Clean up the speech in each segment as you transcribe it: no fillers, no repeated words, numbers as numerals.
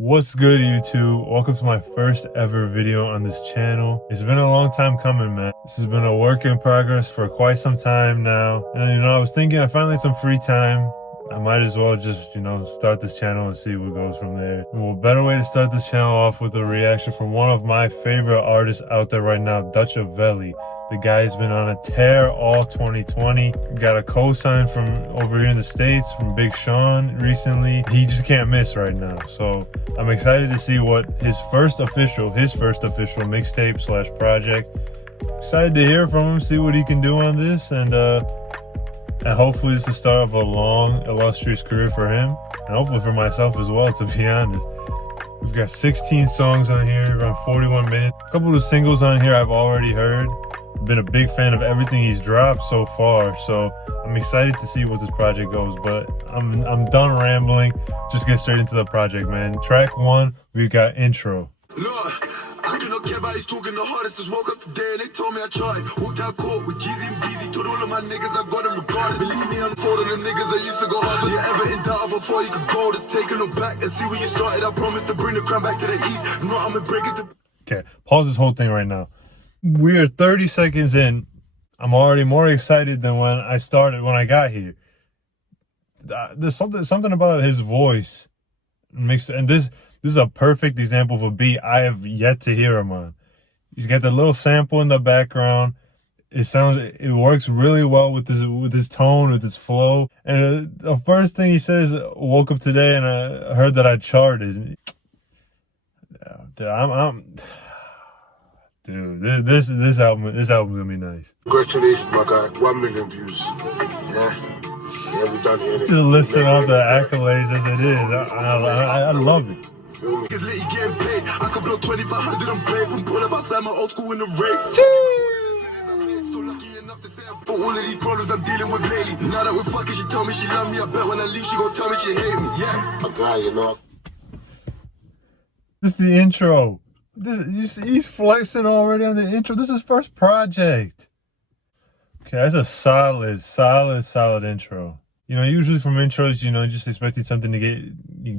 What's good, YouTube? Welcome to my first ever video on this channel. It's been a long time coming, man. This has been a work in progress for quite some time now. And I was thinking I finally had some free time. I might as well just, start this channel and see what goes from there. And what better way to start this channel off with a reaction from one of my favorite artists out there right now, Dutchavelli. The guy's been on a tear all 2020. Got a co-sign from over here in the States from Big Sean recently. He just can't miss right now. So I'm excited to see what his first official mixtape / project. Excited to hear from him, see what he can do on this, and hopefully it's the start of a long, illustrious career for him, and hopefully for myself as well, to be honest. We've got 16 songs on here, around 41 minutes. A couple of the singles on here I've already heard. Been a big fan of everything he's dropped so far, so I'm excited to see what this project goes. But I'm done rambling. Just get straight into the project, man. Track 1, we've got Intro. Look, I cannot care about his talking. The hardest just woke up today and they told me I tried. Walked out court with Jeezy and Beezy. Told all of my niggas I got them regardless. Believe me, I'm folding the niggas that used to go hard. So you ever in doubt before you could go, just take a look back and see where you started. I promise to bring the crown back to the east. You know I'm gonna break it to... Okay, pause this whole thing right now. We are 30 seconds in. I'm already more excited than when I got here. There's something about his voice mixed, and this is a perfect example of a beat I have yet to hear him on. He's got the little sample in the background. It works really well with his tone, with his flow. And the first thing he says, woke up today and I heard that I charted. Dude, this album's gonna be nice. Congratulations, my guy. 1 million views. Yeah, we done here. Just listen off the accolades as it is. I love it. Niggas lit, getting paid. I could blow 2,500 on break and pull up outside my old school in the race. So lucky enough to say for all of these problems I'm dealing with lately. Now that we're fucking, she told me she love me. I bet when I leave, she gon' tell me she hate me. Yeah, my guy, This is the intro. He's flexing already on the intro. This is his first project. Okay, that's a solid intro. Usually from intros, just expecting something to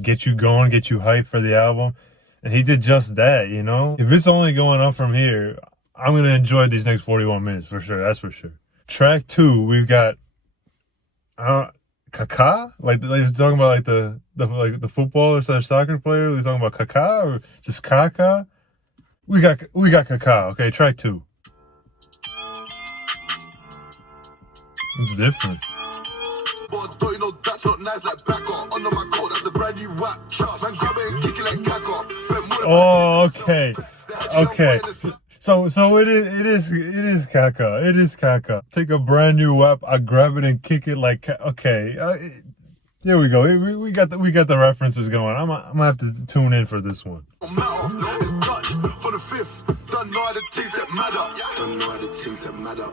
get you going, get you hyped for the album. And he did just that, If it's only going up from here, I'm going to enjoy these next 41 minutes for sure. That's for sure. Track 2, we've got Kaka? Like he's talking about the footballer / soccer player. We're talking about Kaka or just Kaka? We got Kaka. Okay, track 2. It's different. Oh, okay. So it is Kaka. It is Kaka. Take a brand new WAP, I grab it and kick it like okay. Here we go. We got the references going. I'm gonna have to tune in for this one. It's Dutch for the 5th. Don't know the things that matter. Don't know the things that matter.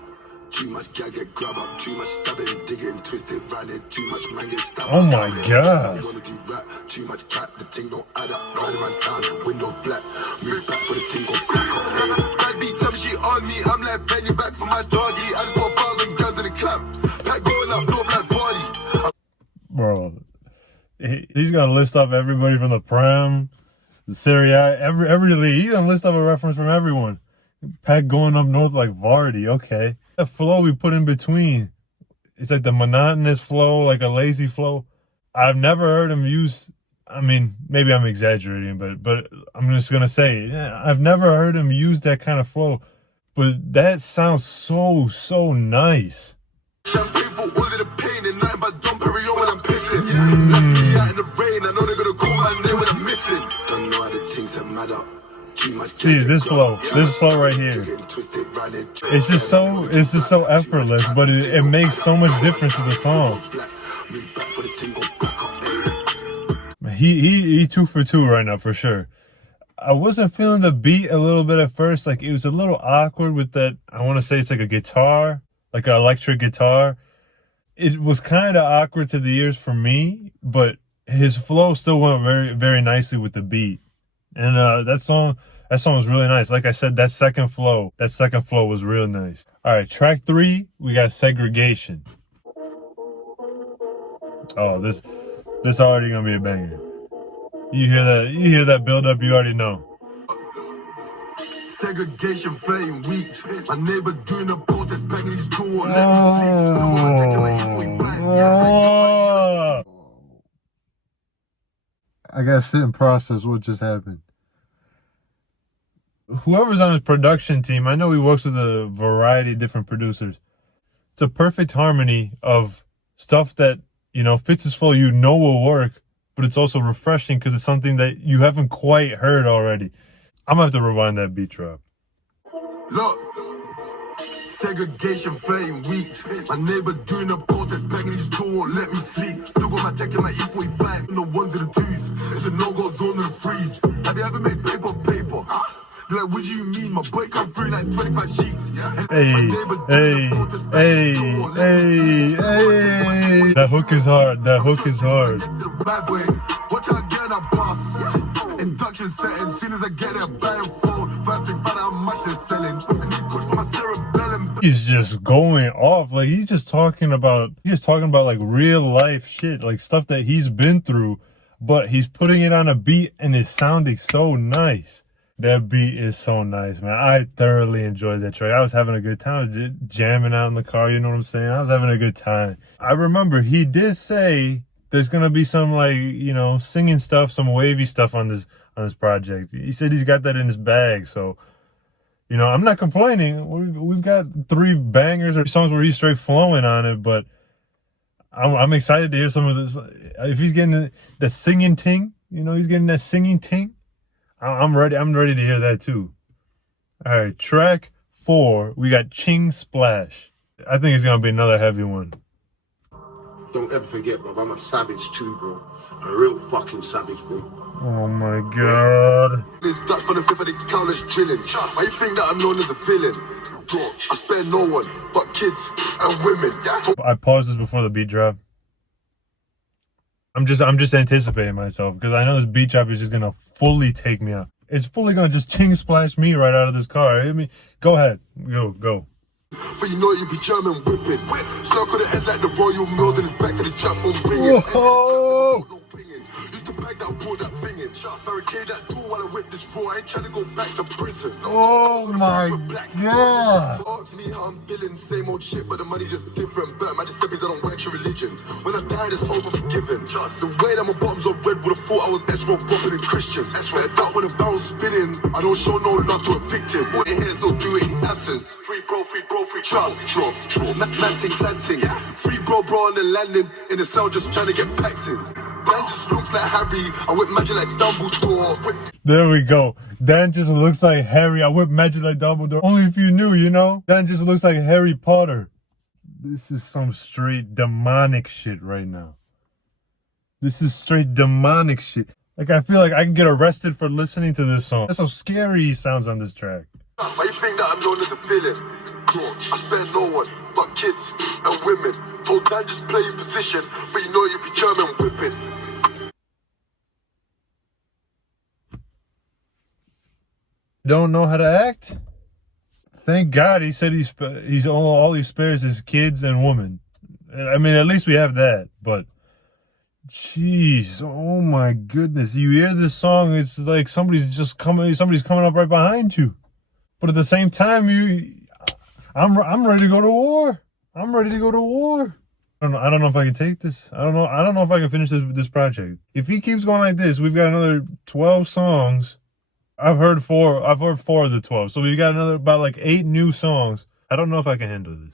Too much gag get grab up, too much stabbing, digging, twisted, round it, too much man get stabbed. Oh my god. Wanna do rap, too much cat, the thing don't add up. Ride around town, window black. Move back for the thing go crack up. Bad beat, tell me she on me. I'm like penny back for my doggy. I just got 1,000 grams in the clamp. Back going up, north like Vardy. Bro, he's gonna list off everybody from the Prem, the Serie A, every league. He's gonna list off a reference from everyone. Pack going up north like Vardy, okay. That flow we put in between, it's like the monotonous flow, like a lazy flow. I've never heard him use, maybe I'm exaggerating, but I'm just gonna say, I've never heard him use that kind of flow. But that sounds so nice. Champagne for all of the pain and nothing but Dom Perignon when I'm pissing. Left me out in the rain, I know they're gonna call my name when I'm missing. Don't know how the things that matter. See, this flow right here. It's just so effortless, but it makes so much difference to the song. He 2 for 2 right now for sure. I wasn't feeling the beat a little bit at first. Like it was a little awkward with that. I want to say it's like a guitar, like an electric guitar. It was kind of awkward to the ears for me, but his flow still went very, very nicely with the beat. And that song was really nice. Like I said, that second flow was real nice. All right, track 3, we got Segregation. Oh, this already gonna be a banger. You hear that build up, you already know. Segregation 13 weeks. My neighbor doing a protest, banging his door. I gotta sit and process what just happened. Whoever's on his production team, I know he works with a variety of different producers. It's a perfect harmony of stuff that, you know, fits his flow, you know will work, but it's also refreshing because it's something that you haven't quite heard already. I'm gonna have to rewind that beat drop. Look, segregation 13 weeks. My neighbor doing a protest, banging his door, let me sleep. Still got my tech in my E45, no ones and the twos. It's a no-go zone in the freeze. Have you ever made paper? They're like, what do you mean? My boy come through like 25 sheets. Hey. That hook is hard. Watch out, get a boss. Induction setting, soon as I get it, buy a phone. First thing, find out how much they're selling. I need push for my cerebellum. He's just going off. Like, he's just talking about like real life shit, like stuff that he's been through, but he's putting it on a beat and it's sounding so nice. That beat is so nice, man. I thoroughly enjoyed that track. I was having a good time. I was jamming out in the car, you know what I'm saying? I was having a good time. I remember he did say there's gonna be some, like, you know, singing stuff, some wavy stuff on this project. He said he's got that in his bag, so, you know, I'm not complaining. We've got 3 bangers or songs where he's straight flowing on it, but I'm excited to hear some of this. If he's getting that singing ting, you know, he's getting that singing ting. I'm ready to hear that too. All right, track 4, we got Ching Splash. I think it's gonna be another heavy one. Don't ever forget, bro, I'm a savage too, bro. A real fucking savage, bro. Oh my god. It's Dutch for the 5th of the countless drilling. Why you think that I'm known as a villain? I spare no one but kids and women. I paused this before the beat drop. I'm just anticipating myself because I know this beat drop is just gonna fully take me out. It's fully gonna just Ching Splash me right out of this car. I mean, go ahead, go. But you know you be German whipping. Circle the head like the Royal Mail, then it's back to the trap phone ringing. Whoa! Used to bag that, pull that thing in. Barricade that door while I whip this raw. I ain't trying to go back to prison. Oh my god! Ask me how I'm feeling, same old shit, but the money just different. But my disciples, I don't work your religion. When I die, this hope I'm forgiven. The way that my bottoms are red, would've thought I was Ezra, prophet and Christian. Better duck when the barrel's spinning. I don't show no love to a victim. All the hairs don't do it in his absence. Free bro, trust. Man thing, sad thing. Free bro on the landing. In the cell, just trying to get packs in. Dan just looks like Harry. I whip magic like Dumbledore. There we go. Dan just looks like Harry. I whip magic like Dumbledore. Only if you knew, you know? Dan just looks like Harry Potter. This is some straight demonic shit right now. This is straight demonic shit. Like, I feel like I can get arrested for listening to this song. That's how scary he sounds on this track. Why you think that I'm known as a villain? I spare no one but kids and women. Told Dan just play your position, but you know you be German whipping. Don't know how to act? Thank God he said he's all he spares is kids and women. I mean, at least we have that, but jeez, oh my goodness. You hear this song, it's like somebody's coming up right behind you. But at the same time, I'm ready to go to war. I don't know if I can take this. I don't know if I can finish this project. If he keeps going like this, we've got another 12 songs. I've heard 4 of the 12. So we've got about like 8 new songs. I don't know if I can handle this.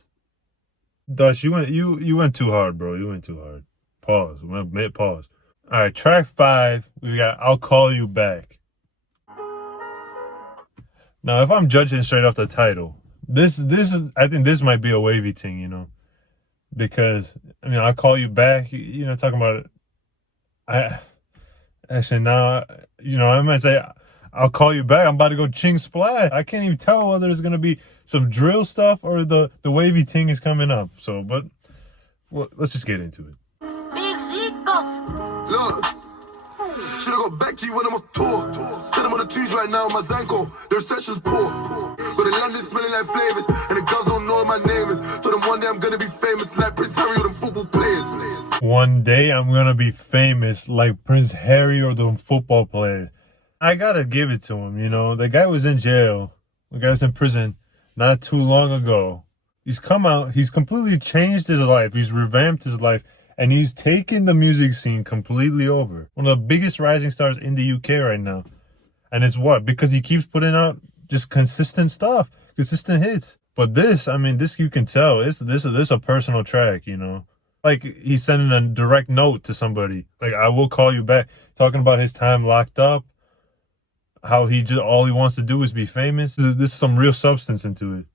Dutch, you went too hard, bro. You went too hard. Pause. All right, track 5, we got I'll Call You Back. Now, if I'm judging straight off the title, this is, I think this might be a wavy thing, you know, because I mean, I'll call you back, you know, talking about it. I might say I'll call you back. I'm about to go Ching Splash. I can't even tell whether there's gonna be some drill stuff or the wavy thing is coming up. So, but let's just get into it. Big Zico. Look, should've got back to you when I'm on tour. Said I'm on the twos right now, my Zanko. The reception's poor. But the London smelling like flavors, and the girls don't know what my name is. Told them one day I'm gonna be famous like Prince Harry or them football players. One day I'm gonna be famous like Prince Harry or the football players. I gotta give it to him, you know. The guy was in jail. The guy was in prison not too long ago. He's come out, he's completely changed his life. He's revamped his life. And he's taken the music scene completely over. One of the biggest rising stars in the UK right now. And it's what? Because he keeps putting out just consistent stuff, consistent hits. But this, I mean, this you can tell, this is a personal track, you know. Like he's sending a direct note to somebody. Like, I will call you back. Talking about his time locked up. How he just, all he wants to do is be famous. This is some real substance into it.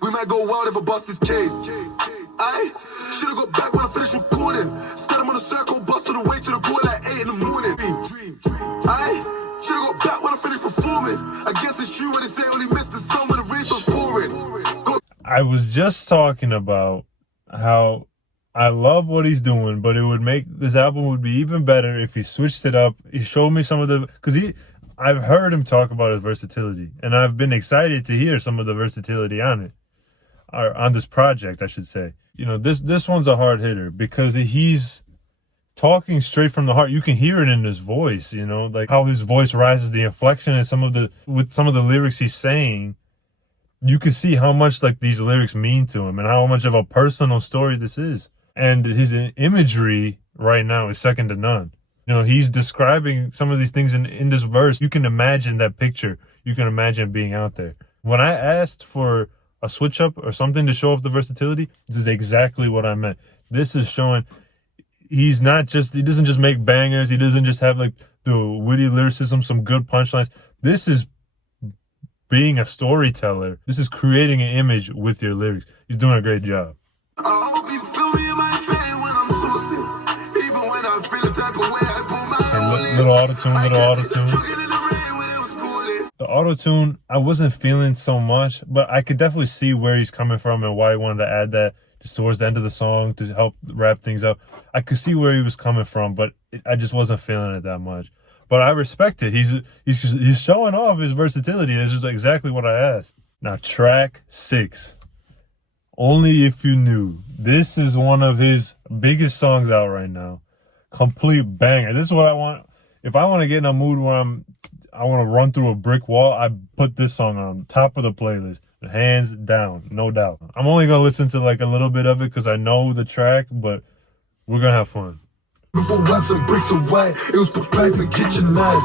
We might go wild if I bust this case. I should've got back when I finished recording. Started on a circle, busted away to the goal at 8 in the morning. I should've got back when I finished performing. I guess it's true when they say only missed the sun when the race was pouring. I was just talking about how I love what he's doing, but it would make this album would be even better if he switched it up. He showed me some of the, because I've heard him talk about his versatility, and I've been excited to hear some of the versatility on it, or on this project, I should say. You know, this one's a hard hitter because he's talking straight from the heart. You can hear it in his voice, you know, like how his voice rises, the inflection, and with some of the lyrics he's saying. You can see how much like these lyrics mean to him and how much of a personal story this is. And his imagery right now is second to none. You know, he's describing some of these things in this verse. You can imagine that picture. You can imagine being out there. When I asked for a switch up or something to show off the versatility, this is exactly what I meant. This is showing he doesn't just make bangers. He doesn't just have like the witty lyricism, some good punchlines. This is being a storyteller. This is creating an image with your lyrics. He's doing a great job. I hope you feel me in my pain when I'm saucy. Even when I feel the type of way I pull my Little auto-tune. The auto-tune, I wasn't feeling so much, but I could definitely see where he's coming from and why he wanted to add that just towards the end of the song to help wrap things up. I could see where he was coming from, but I just wasn't feeling it that much. But I respect it. He's showing off his versatility. It's just exactly what I asked. Now, track 6. Only If You Knew. This is one of his biggest songs out right now. Complete banger. This is what I want. If I want to get in a mood where I want to run through a brick wall, I put this song on top of the playlist. Hands down, no doubt. I'm only going to listen to like a little bit of it because I know the track, but we're going to have fun. Before wax and bricks of white, it was for bags and kitchen knives.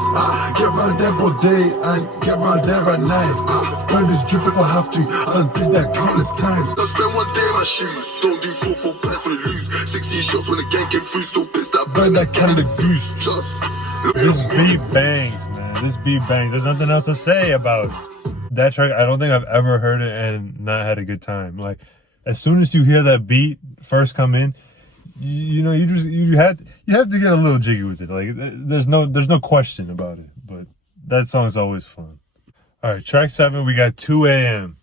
Get round there all day and get round there at night. Grind this drip if I have to, I done did that countless times. I spent one day in my shoes, don't do 4 packs when you lose. 16 shots when the gang came through, still pissed that burn that Canada goose. Just this beat bangs, man. This beat bangs. There's nothing else to say about it. That track, I don't think I've ever heard it and not had a good time. Like, as soon as you hear that beat first come in, you know, you have to get a little jiggy with it. Like, there's no question about it. But that song's always fun. All right, track 7, we got 2 a.m.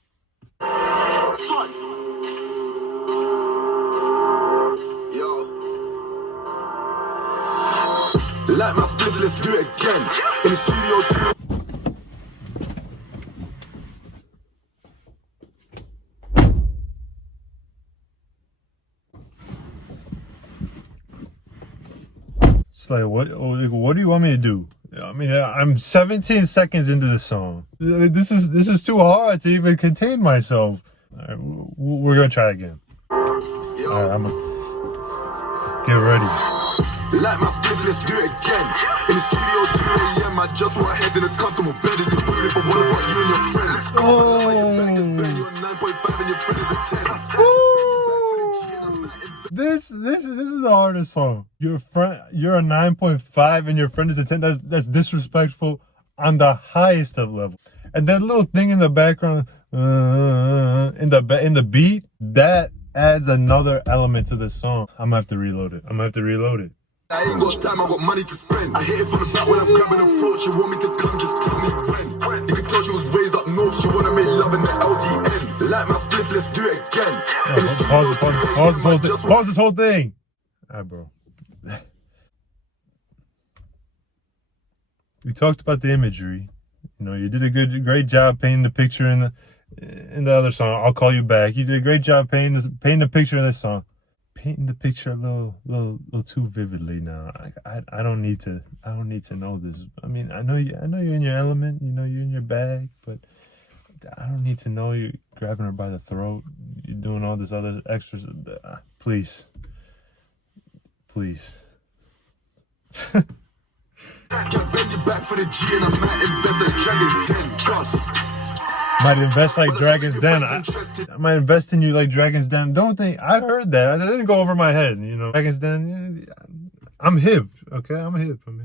Like my split, let's do it again. In the studio. It's like, what do you want me to do? I mean, I'm 17 seconds into the song. This is too hard to even contain myself. All right, we're gonna try again. All right, I'm gonna get ready. Like my split, let's do it again. In the studio, 2 a.m. I just want head in a comfortable bed. Is it weird if I wanna fuck you and your friend? You're a 9.5 and your friend is a 10. This is the hardest song. You're a 9.5 and your friend is a 10. That's disrespectful on the highest of level. And that little thing in the background, in the beat, that adds another element to this song. I'm gonna have to reload it. I ain't got time, I got money to spend. I hit it from the back when I'm grabbing a throat. She want me to come, just tell me when. You can tell she was raised up north, she wanna make love in the LDN. Like my spliff, let's do it again. Pause this whole thing. All right, bro. We talked about the imagery. You know, you did a great job painting the picture in the other song. I'll call you back. You did a great job painting the picture in this song. painting the picture a little too vividly now. I don't need to know this. I mean, I know you're in your element, you know, you're in your bag, but I don't need to know you grabbing her by the throat. You're doing all this other extras. Please. Might invest like Dragon's Den. I might invest in you like Dragon's Den. Don't think I heard that. That didn't go over my head. You know, Dragon's Den. I'm hip. Okay, I'm hip. Turn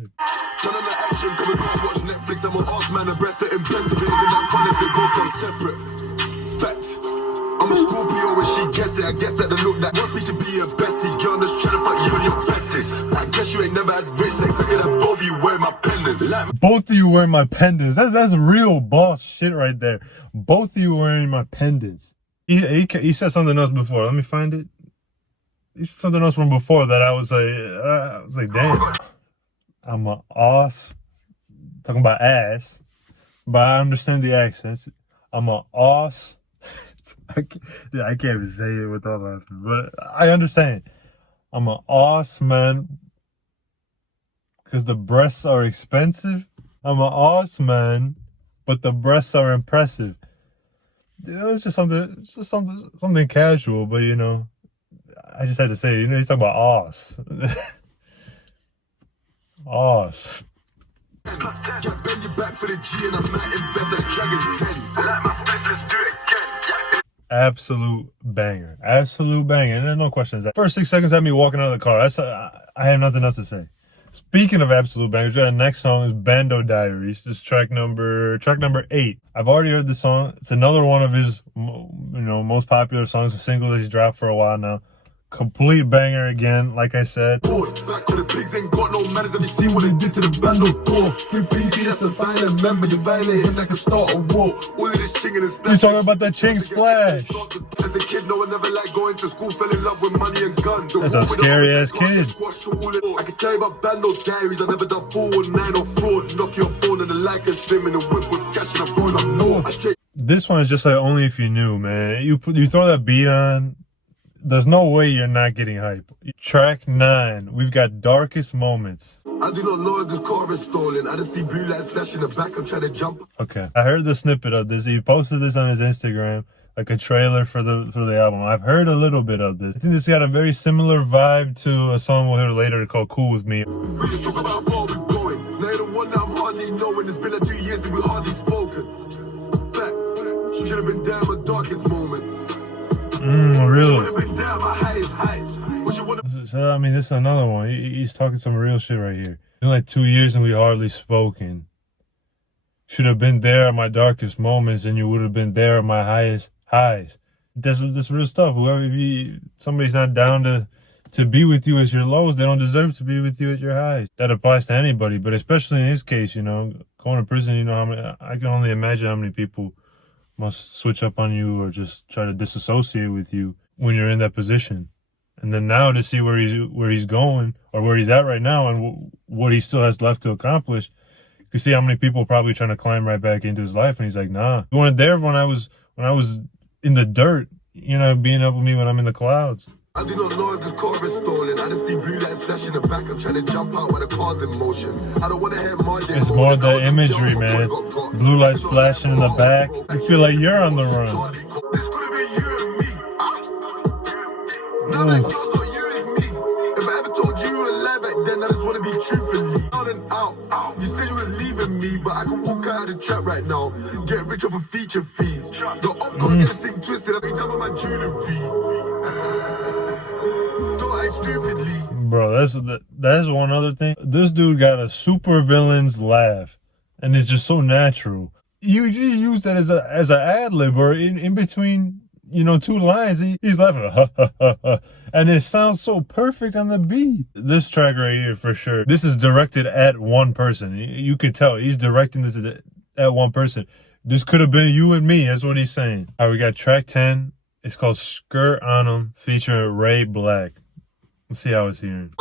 on the action, cause we can't watch Netflix. I'm on Oz, man, abreast of impressive. Isn't that fun if they both come separate? Facts. I'm a Scorpio when she gets it. I guess that the look that wants me to be a bestie. Girl, just trying to fuck you and your besties. I guess you ain't never had rich sex. I could have both of you wear my pendants. Both of you wearing my pendants. That's real boss shit right there. Both of you wearing my pendants. He said something else before. Let me find it. He said something else from before that I was like, damn. I'm a ass. Talking about ass, but I understand the accents. I'm a ass. I can't even say it without laughing, but I understand. I'm an ass man because the breasts are expensive. I'm an ass man, but the breasts are impressive. You know, it's just something casual, but you know, I just had to say it. You know, he's talking about ass. Ass. Absolute banger. Absolute banger. And there's no questions. First 6 seconds had me walking out of the car. I have nothing else to say. Speaking of absolute bangers, the next song is Bando Diaries. This is track number 8. I've already heard the song. It's another one of his, most popular songs, a single that he's dropped for a while now. Complete banger again, like I said. Back to the pigs, ain't got no manners. Have you seen what they did to the bando door? You busy, that's a violent member. You violate him like a start a war. All of this ching and splash. He's talking about that ching splash. As a kid, no one never liked going to school. Fell in love with money and guns. That's a scary ass kid. I can tell you about Bando Diaries. I never done 419 or fraud. Knock your phone and the like and sim in the whip with cash and I'm going up north. This one is just like Only If You Knew, man. You throw that beat on. There's no way you're not getting hype. Track 9, we've got Darkest Moments. I do not know if this car is stolen. I just see blue lights flash in the back. I'm trying to jump. Okay, I heard the snippet of this. He posted this on his Instagram, like a trailer for the album. I've heard a little bit of this. I think this got a very similar vibe to a song we'll hear later called Cool With Me. We just talk about how we're going. Now you're the one that I'm hardly knowing. It's been like 2 years and we hardly spoken. Fact, should have been there my darkest moment. Really? So, I mean, this is another one. He's talking some real shit right here. It's been like 2 years and we hardly spoken. Should have been there at my darkest moments and you would have been there at my highest highs. That's real stuff. If somebody's not down to be with you at your lows, they don't deserve to be with you at your highs. That applies to anybody, but especially in his case, you know, going to prison, you know, I can only imagine how many people must switch up on you or just try to disassociate with you when you're in that position. And then now to see where he's going or where he's at right now and what he still has left to accomplish, you can see how many people are probably trying to climb right back into his life. And he's like, nah, you weren't there when I was in the dirt, you know, being up with me when I'm in the clouds. I do not know if this car is stolen. I just see blue lights flash in the back. I'm trying to jump out while the car's in motion. I don't want to hear margin. It's more the imagery, man. Blue lights flashing in the back. You feel like you're on the run. This could have been you and me. Now that girl's not you, it's me. If I ever told you a lie back then, I just want to be truthfully. Out and out. You said you was leaving me, but I can walk out of the trap right now. Get rich off a feature fee. The ops got get a thing twisted. I'll be done with my jewelry. Bro, that's one other thing. This dude got a super villain's laugh, and it's just so natural. You use that as an ad lib or in between, you know, 2 lines. He's laughing, ha, ha, ha, ha, and it sounds so perfect on the beat. This track right here, for sure. This is directed at one person. You could tell he's directing this at one person. This could have been you and me. That's what he's saying. All right, we got track 10. It's called Skirt On 'Em, featuring Ray Black. Let's see how it's hearing.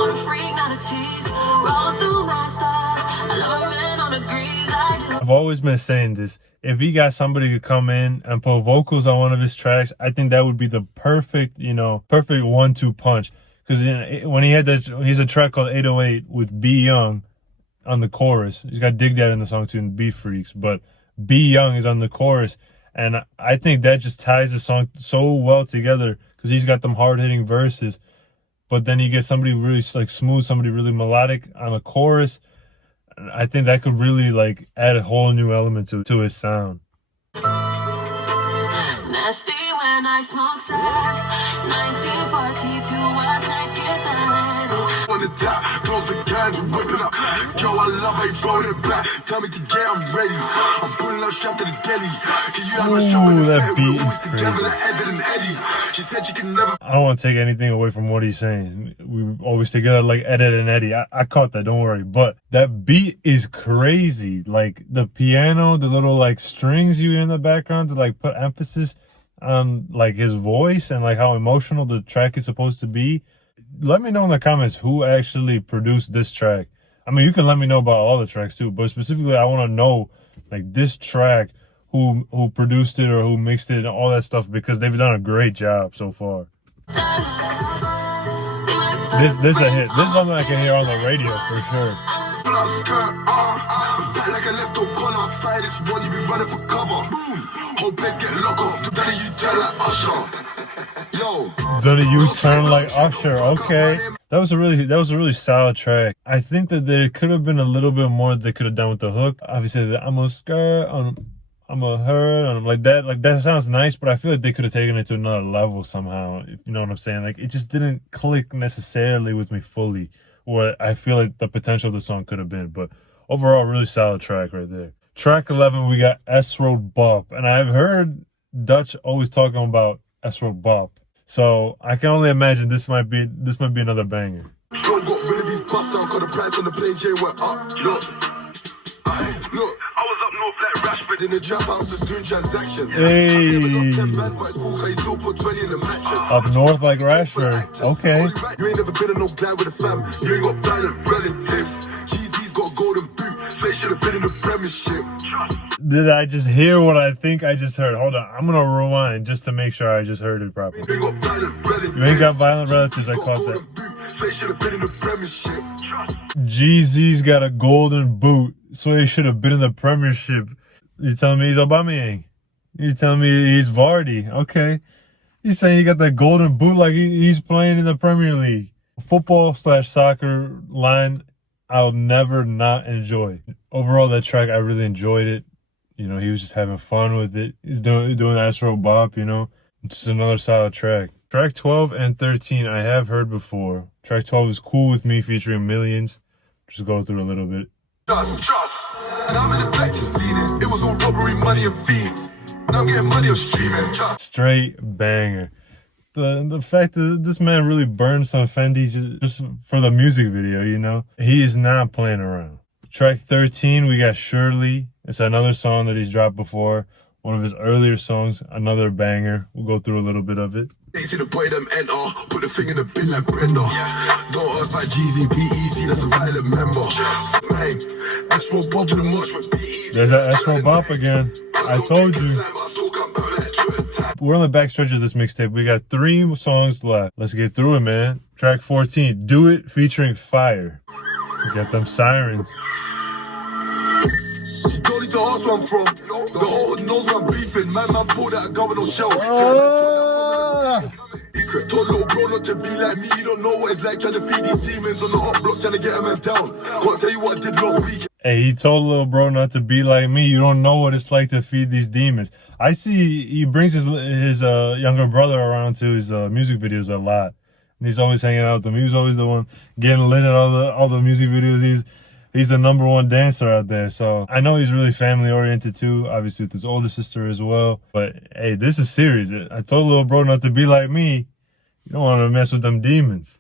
I've always been saying this. If he got somebody to come in and put vocals on one of his tracks, I think that would be the perfect 1-2 punch. Because when he had that, he's a track called 808 with B Young on the chorus. He's got Dig That in the song too, and B Freaks, but B Young is on the chorus, and I think that just ties the song so well together because he's got them hard hitting verses, but then you get somebody really like smooth, somebody really melodic on a chorus. I think that could really like add a whole new element to his sound. Nasty when I smoke sass. 1942 was nice, get that. On the top, close the guns, whip it up. Yo, I love how you throwing it back. Tell me to get, I'm ready. I'm pulling out strapped to the deli. Cause you had no show in the that set. beat We is always together crazy. like Eddie and Eddie. She said she can never. I don't want to take anything away from what he's saying. We were always together like Ed and Eddie. I caught that, don't worry. But that beat is crazy. Like the piano, the little like strings you hear in the background to like put emphasis on like his voice and like how emotional the track is supposed to be. Let me know in the comments who actually produced this track. I mean, you can let me know about all the tracks too, but specifically I want to know like this track, who produced it or who mixed it and all that stuff, because they've done a great job so far. This a hit. This is something I can hear on the radio for sure. Back like a left or corner. Fire this one, you be running for cover. Boom. Whole place get locked off. Then you turn like Usher. Yo. Done a U-turn like Usher. Okay. That was a really solid track. I think that there could have been a little bit more they could have done with the hook. Obviously, the I'm a skirt, I'm a her, and I'm like that sounds nice, but I feel like they could have taken it to another level somehow. If you know what I'm saying? Like it just didn't click necessarily with me fully, what I feel like the potential of the song could have been. But overall, really solid track right there. Track 11, we got S Road Bop, and I've heard Dutch always talking about S Road Bop, so I can only imagine this might be another banger. Bro got rid of his bus down, cause the price on the plane J went up. Look, I was up north like Rashford in the trap house just doing transactions. Hey. I never lost 10 bands, but it's cool cause he still put 20 in the mattress. Up north like Rashford. Okay. You ain't never been in no glad with a fam. You ain't got violent relatives. GZ's got a golden boot, so he should have been in the Premiership. Did I just hear what I think I just heard? Hold on, I'm gonna rewind just to make sure I just heard it properly. You ain't got violent relatives. You ain't got violent relatives, I caught that. So he should have been in the Premiership. GZ's got a golden boot, so he should have been in the Premiership. You telling me he's Aubameyang? You telling me he's Vardy? Okay. He's saying he got that golden boot like he's playing in the Premier League. Football/soccer line I'll never not enjoy. Overall, that track, I really enjoyed it. You know, he was just having fun with it. He's doing Astro Bop, you know. Just another solid track. Track 12 and 13 I have heard before. Track 12 is Cool With Me featuring Millions. Just go through a little bit. Trust. And I'm in the black just feeding. It was all robbery, money and thieves. Now I'm getting money on streaming. Trust. Straight banger. The fact that this man really burned some Fendi just for the music video, you know. He is not playing around. Track 13, we got Shirley. It's another song that he's dropped before. One of his earlier songs, another banger. We'll go through a little bit of it. They see the boy them enter, put the thing in the bin like Brenda. Yeah. Don't ask my GZ, BEC, that's a violent member. That's what Bob with the much. There's that S-Roll Bop again. I told you. We're on the back stretch of this mixtape. We got 3 songs left. Let's get through it, man. Track 14, Do It featuring Fire. Get them sirens. You don't need to ask where I'm from. The whole knows where I'm beefing. Man, pulled out a gun with no shelf. Told little bro not to be like me. You don't know what it's like trying to feed these demons on the hot block, trying to get them down. Can't tell you what I did last week. Hey, he told little bro not to be like me. You don't know what it's like to feed these demons. I see he brings his younger brother around to his music videos a lot. And he's always hanging out with them. He was always the one getting lit at all the music videos. He's the #1 dancer out there. So I know he's really family oriented too, obviously with his older sister as well. But hey, this is serious. I told little bro not to be like me. You don't want to mess with them demons.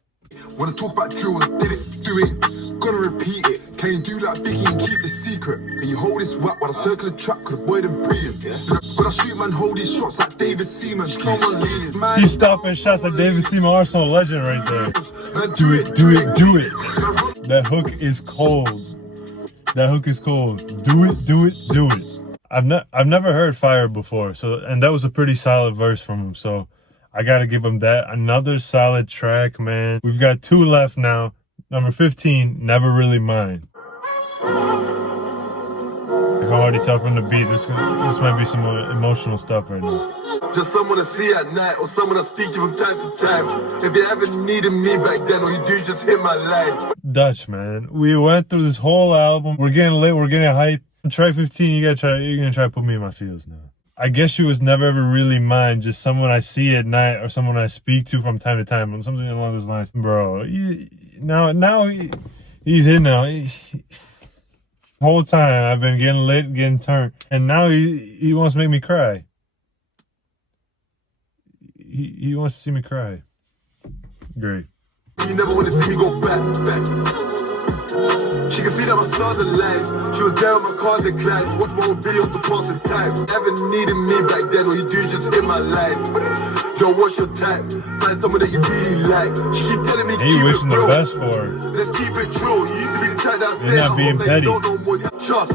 When I talk about drill, did it, do it, gotta repeat it. Can you do like Vicky and keep the secret? Can you hold this whack while I circle the track? Could avoid them breathing. Yeah. When I shoot, man, hold these shots like David Seaman. Come on, leaning, man. He's stopping shots like David Seaman, Arsenal legend right there. Do it, do it, do it. That hook is cold. That hook is cold. Do it, do it, do it. I've never heard Fire before, and that was a pretty solid verse from him. So I gotta give him that. Another solid track, man. We've got 2 left now. Number 15, Never Really Mine. I can already tell from the beat, this might be some emotional stuff right now. Just someone to see at night, or someone to speak to from time to time. If you ever needed me back then, all you do is just hit my line. Dutch, man. We went through this whole album. We're getting lit, we're getting hype. Track 15, you're gonna try to put me in my feels now. I guess she was never ever really mine, just someone I see at night or someone I speak to from time to time, something along those lines. Bro, now he's in now. Whole time I've been getting lit, getting turned, and now he wants to make me cry. He wants to see me cry. Great. You never want to see me go back. She can see that my stars aligned. She was there when my car declined. Watch my old videos to pass the time. Never needed me back then. All you do is just hit my line. Yo, what's your time? Find someone that you really like. She keep telling me He keep wishing it real. the best for her. Let's keep it true. You used to be the type that You're not being petty. Don't know more trust.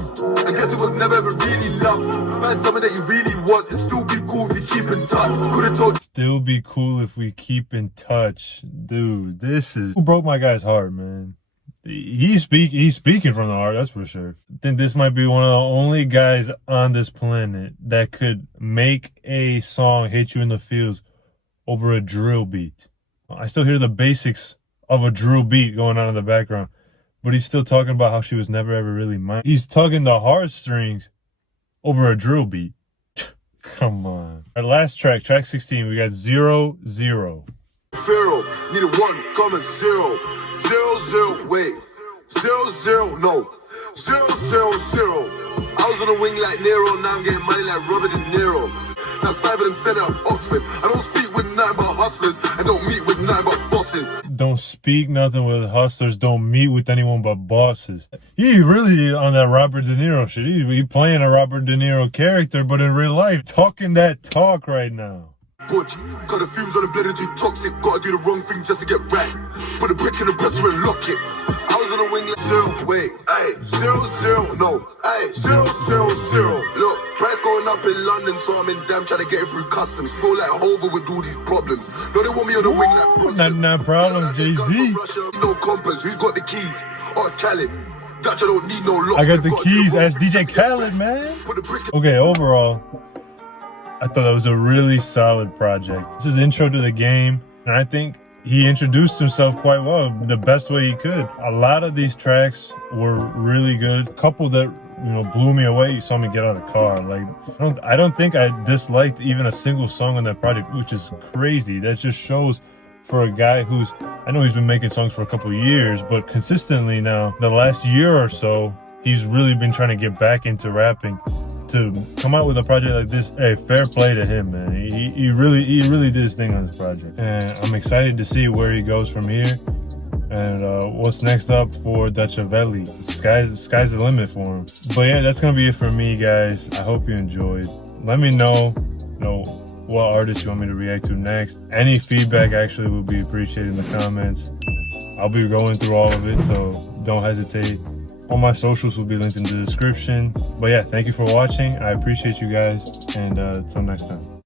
I guess it was never ever really love. Find someone that you really want and still be cool if you keep in touch. Could've told. Still be cool if we keep in touch. Dude, this is... Who broke my guy's heart, man? He's speaking from the heart, that's for sure. I think this might be one of the only guys on this planet that could make a song hit you in the feels over a drill beat. I still hear the basics of a drill beat going on in the background, but he's still talking about how she was never ever really mine. He's tugging the heartstrings over a drill beat. Come on. Our last track, track 16, we got 0 0. Pharaoh, need a 1,0. 0 0, wait. 0 0, no. 0 0 0. I was on the wing like Nero, now I'm getting money like Robert De Niro. Now 5 of them sent out Oxford. I don't speak with nothing but hustlers. I don't meet with nothing but bosses. Don't speak nothing with hustlers. Don't meet with anyone but bosses. He really on that Robert De Niro shit. He playing a Robert De Niro character, but in real life, talking that talk right now. Butch, got the fumes on the blade, too toxic. Gotta do the wrong thing just to get right. Put a brick in the presser and lock it. I was on the wing like 0, wait, ayy, 0 0, no, ayy, 0 0 0. Look, price going up in London, so I'm in damn trying to get it through customs. Feel like Hova with all these problems. No, they want me on the wing like Bronson. Not problem, Jay-Z. No compass, who's got the keys? Oh, it's Khaled. Dutch, I don't need no locks. I got the keys. Ask DJ Khaled, man. Okay, overall, I thought that was a really solid project. This is intro to the game, and I think he introduced himself quite well, the best way he could. A lot of these tracks were really good. A couple that, blew me away. You saw me get out of the car. Like, I don't think I disliked even a single song on that project, which is crazy. That just shows for a guy who's, I know he's been making songs for a couple of years, but consistently now, the last year or so, he's really been trying to get back into rapping. To come out with a project like this, hey, fair play to him, man. He really did his thing on this project, and I'm excited to see where he goes from here, and what's next up for Dutchavelli. Sky's the limit for him. But yeah, that's gonna be it for me, guys. I hope you enjoyed. Let me know what artists you want me to react to next. Any feedback actually will be appreciated in the comments. I'll be going through all of it, so don't hesitate. All my socials will be linked in the description. But yeah, thank you for watching. I appreciate you guys, and until next time.